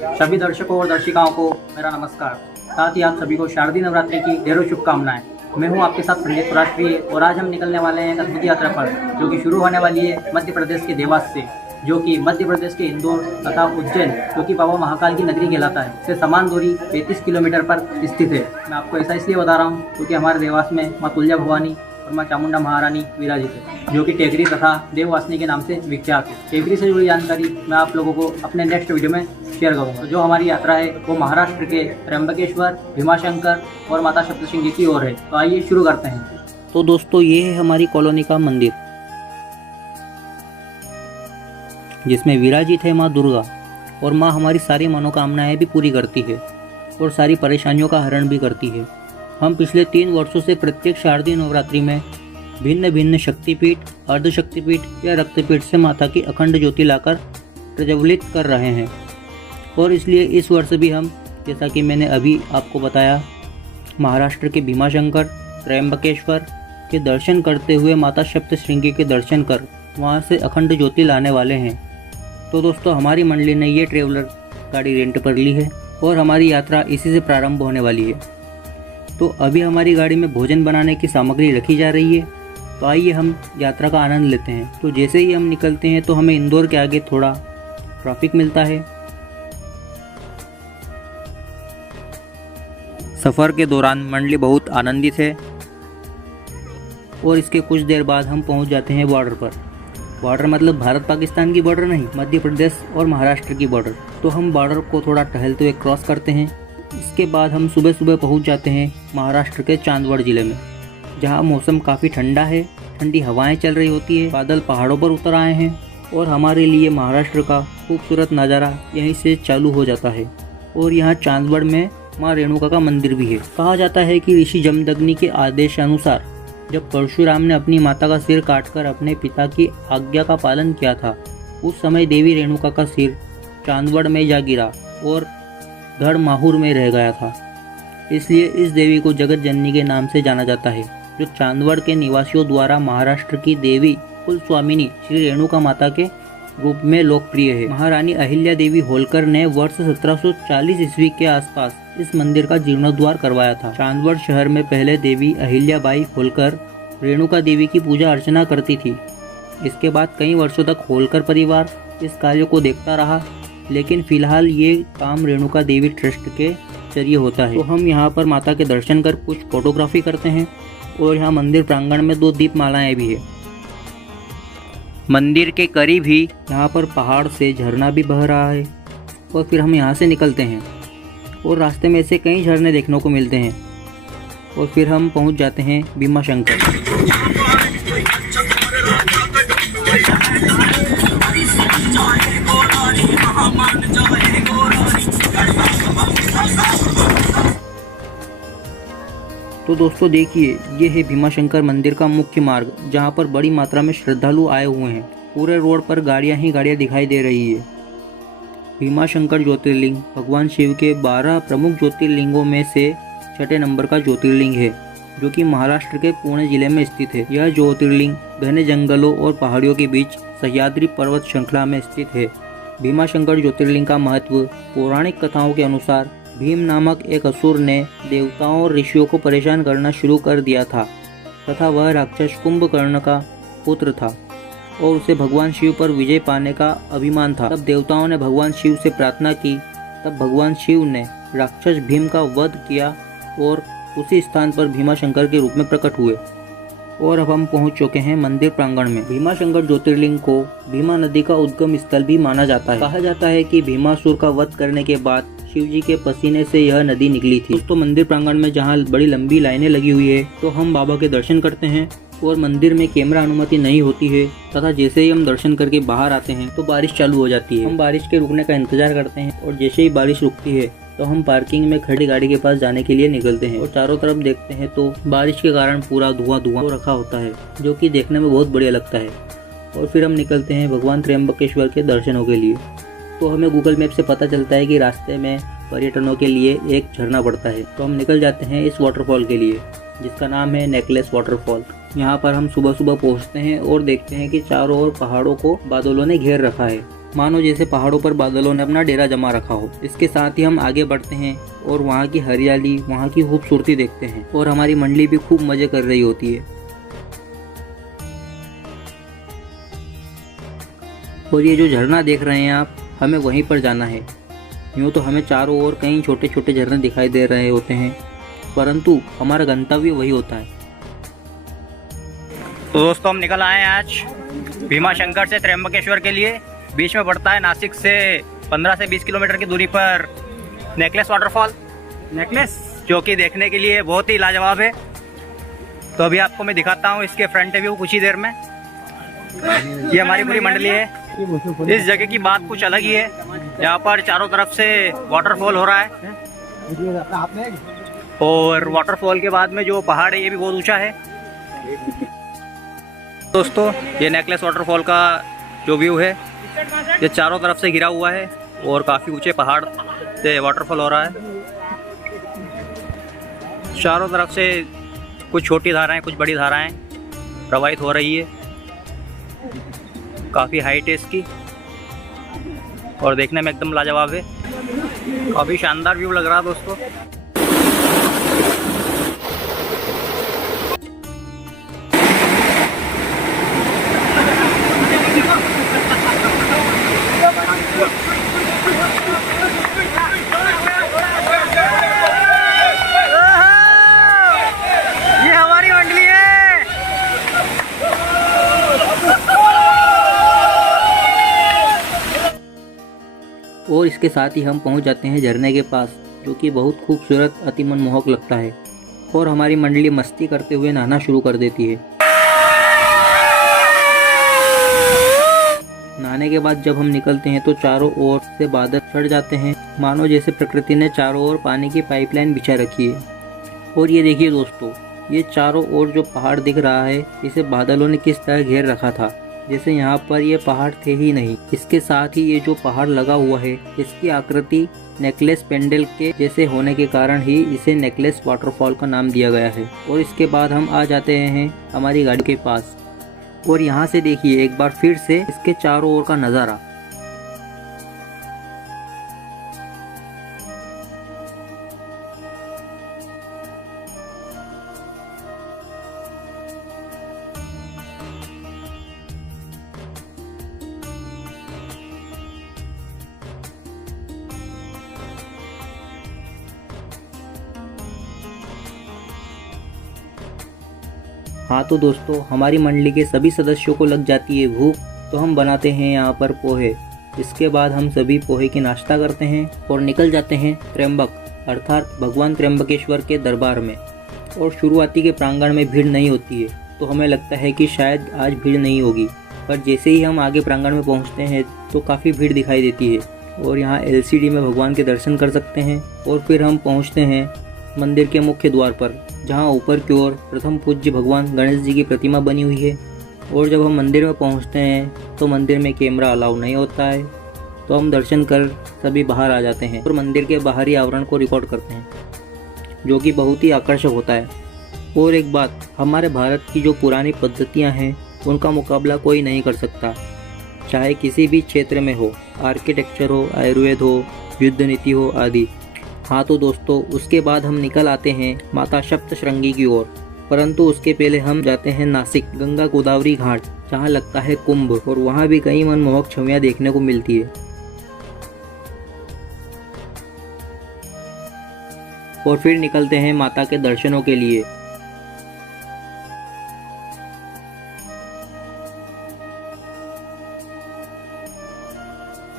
सभी दर्शकों और दर्शिकाओं को मेरा नमस्कार। साथ ही आप सभी को शारदीय नवरात्रि की ढेरों शुभकामनाएं। मैं हूं आपके साथ संजय राष्ट्रीय और आज हम निकलने वाले हैं एक अद्भुत यात्रा पर, जो कि शुरू होने वाली है मध्य प्रदेश के देवास से, जो कि मध्य प्रदेश के इंदौर तथा उज्जैन, जो कि बाबा महाकाल की नगरी कहलाता है, से समान दूरी 35 किलोमीटर पर स्थित है। मैं आपको ऐसा इसलिए बता रहा हूँ क्योंकि हमारे देवास में माँ तुल्जा भवानी और माँ चामुंडा महारानी विराजित है, जो कि टेकरी तथा देववासिनी के नाम से विख्यात है। टेकरी से जुड़ी जानकारी मैं आप लोगों को अपने नेक्स्ट वीडियो में शेयर करूँगा। जो हमारी यात्रा है वो महाराष्ट्र के त्र्यंबकेश्वर, भीमाशंकर और माता सप्तशृंगी की ओर है। तो आइए शुरू करते हैं। तो दोस्तों, ये है हमारी कॉलोनी का मंदिर, जिसमें विराजित है माँ दुर्गा, और माँ हमारी सारी मनोकामनाएं भी पूरी करती है और सारी परेशानियों का हरण भी करती है। हम पिछले 3 वर्षों से प्रत्येक शारदीय नवरात्रि में भिन्न भिन्न शक्तिपीठ, अर्धशक्तिपीठ या रक्तपीठ से माता की अखंड ज्योति लाकर प्रज्वलित कर रहे हैं। और इसलिए इस वर्ष भी हम, जैसा कि मैंने अभी आपको बताया, महाराष्ट्र के भीमाशंकर, त्र्यंबकेश्वर के दर्शन करते हुए माता सप्तशृंगी के दर्शन कर वहाँ से अखंड ज्योति लाने वाले हैं। तो दोस्तों, हमारी मंडली ने ये ट्रेवलर गाड़ी रेंट पर ली है और हमारी यात्रा इसी से प्रारंभ होने वाली है। तो अभी हमारी गाड़ी में भोजन बनाने की सामग्री रखी जा रही है। तो आइए हम यात्रा का आनंद लेते हैं। तो जैसे ही हम निकलते हैं तो हमें इंदौर के आगे थोड़ा ट्रैफिक मिलता है। सफ़र के दौरान मंडली बहुत आनंदित है और इसके कुछ देर बाद हम पहुंच जाते हैं बॉर्डर पर। बॉर्डर मतलब भारत पाकिस्तान की बॉर्डर नहीं, मध्य प्रदेश और महाराष्ट्र की बॉर्डर। तो हम बॉर्डर को थोड़ा टहलते हुए क्रॉस करते हैं। इसके बाद हम सुबह सुबह पहुंच जाते हैं महाराष्ट्र के चांदवड़ ज़िले में, जहां मौसम काफ़ी ठंडा है, ठंडी हवाएं चल रही होती है, बादल पहाड़ों पर उतर आए हैं और हमारे लिए महाराष्ट्र का खूबसूरत नज़ारा यहीं से चालू हो जाता है। और यहाँ चांदवड़ में माँ रेणुका का मंदिर भी है। कहा जाता है कि ऋषि जमदग्नि के आदेशानुसार जब परशुराम ने अपनी माता का सिर काटकर अपने पिता की आज्ञा का पालन किया था, उस समय देवी रेणुका का सिर चांदवड़ में जा गिरा और धड़ माहूर में रह गया था। इसलिए इस देवी को जगत जननी के नाम से जाना जाता है, जो चांदवड़ के निवासियों द्वारा महाराष्ट्र की देवी कुल स्वामिनी श्री रेणुका माता के रूप में लोकप्रिय है। महारानी अहिल्या देवी होलकर ने वर्ष 1740 ईस्वी के आसपास इस मंदिर का जीर्णोद्धार करवाया था। चांदवड़ शहर में पहले देवी अहिल्याबाई होलकर रेणुका देवी की पूजा अर्चना करती थी। इसके बाद कई वर्षों तक होलकर परिवार इस कार्य को देखता रहा, लेकिन फिलहाल ये काम रेणुका देवी ट्रस्ट के जरिए होता है। तो हम यहाँ पर माता के दर्शन कर कुछ फोटोग्राफी करते हैं और यहाँ मंदिर प्रांगण में 2 दीपमालाएं भी है। मंदिर के करीब ही यहाँ पर पहाड़ से झरना भी बह रहा है। और फिर हम यहाँ से निकलते हैं और रास्ते में से कई झरने देखने को मिलते हैं और फिर हम पहुँच जाते हैं भीमाशंकर। तो दोस्तों देखिए, ये है भीमाशंकर मंदिर का मुख्य मार्ग, जहाँ पर बड़ी मात्रा में श्रद्धालु आए हुए हैं। पूरे रोड पर गाड़ियाँ ही गाड़ियाँ दिखाई दे रही है। भीमाशंकर ज्योतिर्लिंग भगवान शिव के 12 प्रमुख ज्योतिर्लिंगों में से 6ठे नंबर का ज्योतिर्लिंग है, जो कि महाराष्ट्र के पुणे जिले में स्थित है। यह ज्योतिर्लिंग घने जंगलों और पहाड़ियों के बीच सह्याद्री पर्वत श्रृंखला में स्थित है। भीमाशंकर ज्योतिर्लिंग का महत्व पौराणिक कथाओं के अनुसार भीम नामक एक असुर ने देवताओं और ऋषियों को परेशान करना शुरू कर दिया था तथा वह राक्षस कुंभकर्ण का पुत्र था और उसे भगवान शिव पर विजय पाने का अभिमान था। तब देवताओं ने भगवान शिव से प्रार्थना की। तब भगवान शिव ने राक्षस भीम का वध किया और उसी स्थान पर भीमाशंकर के रूप में प्रकट हुए। और अब हम पहुंच चुके हैं मंदिर प्रांगण में। भीमाशंकर ज्योतिर्लिंग को भीमा नदी का उद्गम स्थल भी माना जाता है। कहा जाता है कि भीमासुर का वध करने के बाद शिव जी के पसीने से यह नदी निकली थी। तो मंदिर प्रांगण में जहाँ बड़ी लंबी लाइनें लगी हुई है, तो हम बाबा के दर्शन करते हैं और मंदिर में कैमरा अनुमति नहीं होती है तथा जैसे ही हम दर्शन करके बाहर आते हैं तो बारिश चालू हो जाती है। हम बारिश के रुकने का इंतजार करते हैं और जैसे ही बारिश रुकती है तो हम पार्किंग में खड़ी गाड़ी के पास जाने के लिए निकलते हैं और चारों तरफ देखते हैं तो बारिश के कारण पूरा धुआं धुआं रखा होता है, जो कि देखने में बहुत बढ़िया लगता है। और फिर हम निकलते हैं भगवान त्र्यंबकेश्वर के दर्शनों के लिए। तो हमें गूगल मैप से पता चलता है कि रास्ते में पर्यटनों के लिए एक झरना पड़ता है। तो हम निकल जाते हैं इस वाटरफॉल के लिए, जिसका नाम है नेकलेस वाटरफॉल। यहाँ पर हम सुबह सुबह पहुँचते हैं और देखते हैं कि चारों ओर पहाड़ों को बादलों ने घेर रखा है मानो जैसे पहाड़ों पर बादलों ने अपना डेरा जमा रखा हो। इसके साथ ही हम आगे बढ़ते हैं और वहाँ की हरियाली, वहाँ की खूबसूरती देखते हैं और हमारी मंडली भी खूब मजे कर रही होती है। और ये जो झरना देख रहे हैं आप, हमें वहीं पर जाना है। यूँ तो हमें चारों ओर कई छोटे छोटे झरने दिखाई दे रहे होते हैं, परंतु हमारा गंतव्य वही होता है। तो दोस्तों हम निकल आए हैं आज भीमाशंकर से त्र्यंबकेश्वर के लिए। बीच में पड़ता है नासिक से 15 से 20 किलोमीटर की दूरी पर नेकलेस वाटरफॉल, जो कि देखने के लिए बहुत ही लाजवाब है। तो अभी आपको मैं दिखाता हूँ इसके फ्रंट व्यू कुछ ही देर में। ये हमारी पूरी मंडली है। इस जगह की बात कुछ अलग ही है। यहाँ पर चारों तरफ से वाटरफॉल हो रहा है और वाटरफॉल के बाद में जो पहाड़ है ये भी बहुत ऊंचा है। दोस्तों ये नेकलेस वाटरफॉल का जो व्यू है, ये चारों तरफ से घिरा हुआ है और काफ़ी ऊंचे पहाड़ से वाटरफॉल हो रहा है। चारों तरफ से कुछ छोटी धाराएं, कुछ बड़ी धाराएं प्रवाहित हो रही है। काफ़ी हाइट है इसकी और देखने में एकदम लाजवाब है। काफ़ी शानदार व्यू लग रहा है दोस्तों। ये हमारी मंडली है। और इसके साथ ही हम पहुंच जाते हैं झरने के पास, जो कि बहुत खूबसूरत, अति मनमोहक लगता है। और हमारी मंडली मस्ती करते हुए नहाना शुरू कर देती है। नहाने के बाद जब हम निकलते हैं तो चारों ओर से बादल छट जाते हैं, मानो जैसे प्रकृति ने चारों ओर पानी की पाइपलाइन बिछा रखी है। और ये देखिए दोस्तों, ये चारों ओर जो पहाड़ दिख रहा है, इसे बादलों ने किस तरह घेर रखा था, जैसे यहाँ पर ये पहाड़ थे ही नहीं। इसके साथ ही ये जो पहाड़ लगा हुआ है, इसकी आकृति नेकलेस पेंडल के जैसे होने के कारण ही इसे नेकलेस वाटरफॉल का नाम दिया गया है। और इसके बाद हम आ जाते हैं हमारी गाड़ी के पास और यहाँ से देखिए एक बार फिर से इसके चारों ओर का नज़ारा। हाँ तो दोस्तों, हमारी मंडली के सभी सदस्यों को लग जाती है भूख, तो हम बनाते हैं यहाँ पर पोहे। इसके बाद हम सभी पोहे की नाश्ता करते हैं और निकल जाते हैं त्र्यंबक अर्थात भगवान त्र्यंबकेश्वर के दरबार में। और शुरुआती के प्रांगण में भीड़ नहीं होती है, तो हमें लगता है कि शायद आज भीड़ नहीं होगी, पर जैसे ही हम आगे प्रांगण में पहुँचते हैं तो काफ़ी भीड़ दिखाई देती है। और यहाँ LCD में भगवान के दर्शन कर सकते हैं। और फिर हम पहुँचते हैं मंदिर के मुख्य द्वार पर, जहां ऊपर की ओर प्रथम पूज्य भगवान गणेश जी की प्रतिमा बनी हुई है। और जब हम मंदिर में पहुंचते हैं तो मंदिर में कैमरा अलाउ नहीं होता है, तो हम दर्शन कर सभी बाहर आ जाते हैं और मंदिर के बाहरी आवरण को रिकॉर्ड करते हैं, जो कि बहुत ही आकर्षक होता है। और एक बात, हमारे भारत की जो पुरानी पद्धतियाँ हैं उनका मुकाबला कोई नहीं कर सकता, चाहे किसी भी क्षेत्र में हो, आर्किटेक्चर हो, आयुर्वेद हो, युद्ध नीति हो आदि। हाँ तो दोस्तों, उसके बाद हम निकल आते हैं माता सप्तशृंगी की ओर, परंतु उसके पहले हम जाते हैं नासिक गंगा गोदावरी घाट, जहाँ लगता है कुंभ, और वहाँ भी कई मनमोहक छवियाँ देखने को मिलती है। और फिर निकलते हैं माता के दर्शनों के लिए।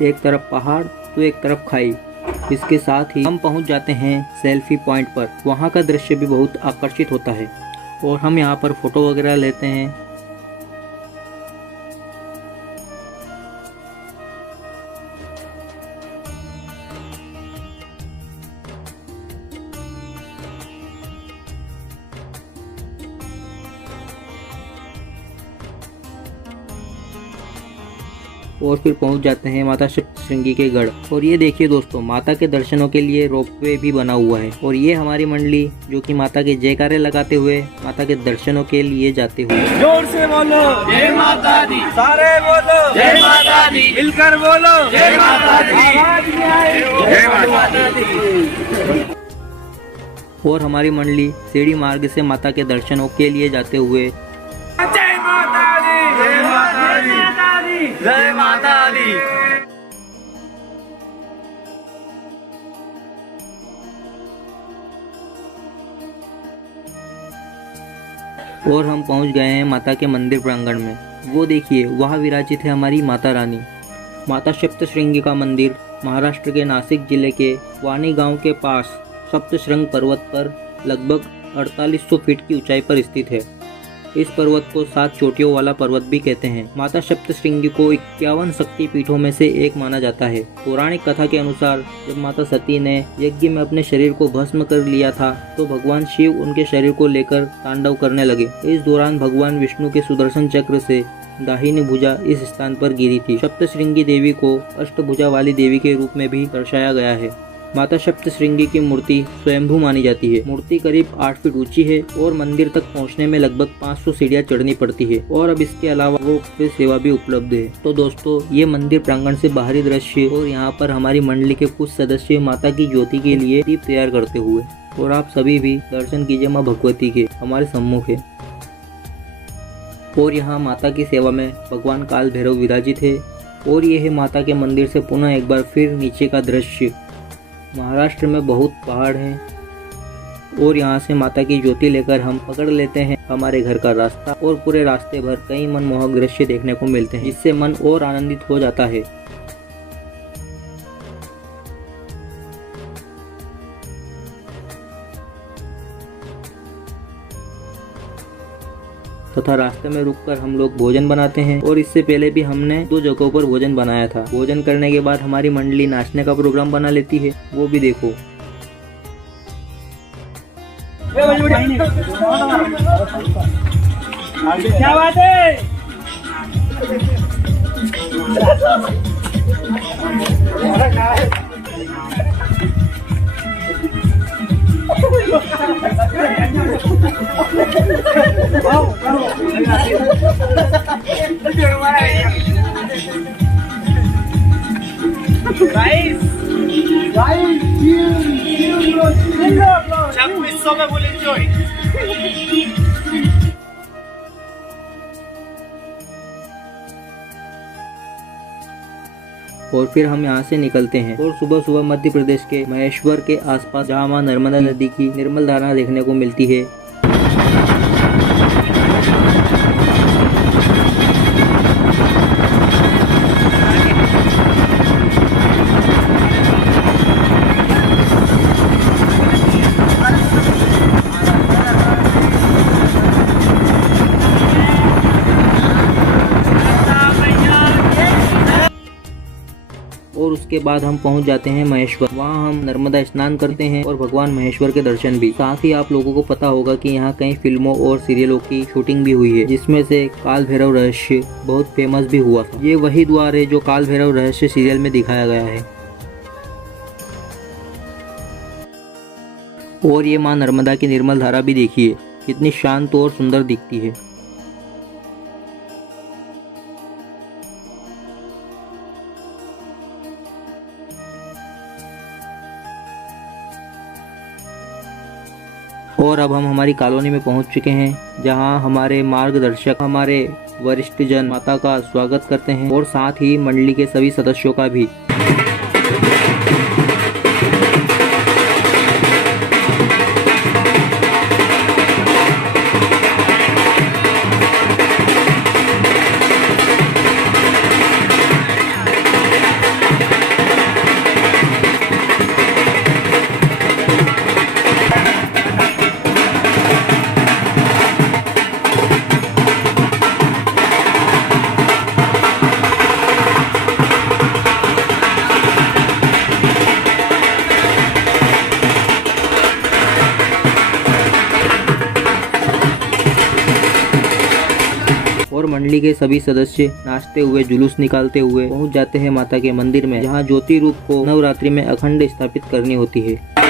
एक तरफ पहाड़ तो एक तरफ खाई। इसके साथ ही हम पहुंच जाते हैं सेल्फी पॉइंट पर। वहां का दृश्य भी बहुत आकर्षित होता है और हम यहां पर फोटो वगैरह लेते हैं। और फिर पहुंच जाते हैं माता सप्तशृंगी के गढ़। और ये देखिए दोस्तों, माता के दर्शनों के लिए रोपवे भी बना हुआ है। और ये हमारी मंडली जो कि माता के जयकारे लगाते हुए माता के दर्शनों के लिए जाते हुए। जोर से बोलो जय माता दी, सारे बोलो जय माता दी, मिलकर बोलो जय माता दी, आवाज में आए जय माता दी। और हमारी मंडली सीढ़ी मार्ग से माता के दर्शनों के लिए जाते हुए जय माता दी, जय माता दी, जय माता दी। और हम पहुंच गए हैं माता के मंदिर प्रांगण में। वो देखिए, वहाँ विराजित है हमारी माता रानी। माता सप्तशृंगी का मंदिर महाराष्ट्र के नासिक जिले के वाणी गांव के पास सप्तशृंग पर्वत पर लगभग 4800 फीट की ऊंचाई पर स्थित है। इस पर्वत को 7 चोटियों वाला पर्वत भी कहते हैं। माता सप्तशृंगी को 51 शक्ति पीठों में से एक माना जाता है। पौराणिक कथा के अनुसार जब माता सती ने यज्ञ में अपने शरीर को भस्म कर लिया था तो भगवान शिव उनके शरीर को लेकर तांडव करने लगे। इस दौरान भगवान विष्णु के सुदर्शन चक्र से दाहिनी भुजा इस स्थान पर गिरी थी। सप्तशृंगी देवी को अष्टभुजा वाली देवी के रूप में भी दर्शाया गया है। माता सप्तशृंगी की मूर्ति स्वयंभू मानी जाती है। मूर्ति करीब 8 फीट ऊंची है और मंदिर तक पहुंचने में लगभग 500 सीढ़ियां चढ़नी पड़ती है। और अब इसके अलावा रोपवे सेवा भी उपलब्ध है। तो दोस्तों, ये मंदिर प्रांगण से बाहरी दृश्य और यहाँ पर हमारी मंडली के कुछ सदस्य माता की ज्योति के लिए दीप तैयार करते हुए। और आप सभी भी दर्शन कीजिए माँ भगवती के, हमारे सम्मुख है। और यहाँ माता की सेवा में भगवान काल भैरव विराजित है। और यह है माता के मंदिर से पुनः एक बार फिर नीचे का दृश्य। महाराष्ट्र में बहुत पहाड़ हैं और यहाँ से माता की ज्योति लेकर हम पकड़ लेते हैं हमारे घर का रास्ता। और पूरे रास्ते भर कई मनमोहक दृश्य देखने को मिलते हैं, जिससे मन और आनंदित हो जाता है। तथा रास्ते में रुककर हम लोग भोजन बनाते हैं। और इससे पहले भी हमने 2 जगहों पर भोजन बनाया था। भोजन करने के बाद हमारी मंडली नाचने का प्रोग्राम बना लेती है, वो भी देखो। क्या बात है? और फिर हम यहाँ से निकलते हैं और सुबह सुबह मध्य प्रदेश के महेश्वर के आसपास जहाँ माँ नर्मदा नदी की निर्मल धारा देखने को मिलती है। और उसके बाद हम पहुंच जाते हैं महेश्वर। वहां हम नर्मदा स्नान करते हैं और भगवान महेश्वर के दर्शन भी। साथ ही आप लोगों को पता होगा कि यहाँ कई फिल्मों और सीरियलों की शूटिंग भी हुई है, जिसमें से काल भैरव रहस्य बहुत फेमस भी हुआ था। ये वही द्वार है जो काल भैरव रहस्य सीरियल में दिखाया गया है। और ये माँ नर्मदा की निर्मल धारा भी देखिए, कितनी शांत और सुंदर दिखती है। और अब हम हमारी कॉलोनी में पहुंच चुके हैं, जहां हमारे मार्गदर्शक, हमारे वरिष्ठ जन माता का स्वागत करते हैं और साथ ही मंडली के सभी सदस्यों का भी। मंडली के सभी सदस्य नाचते हुए जुलूस निकालते हुए पहुंच जाते हैं माता के मंदिर में, जहां ज्योति रूप को नवरात्रि में अखंड स्थापित करनी होती है।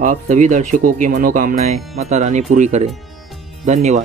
आप सभी दर्शकों की मनोकामनाएं माता रानी पूरी करें। धन्यवाद।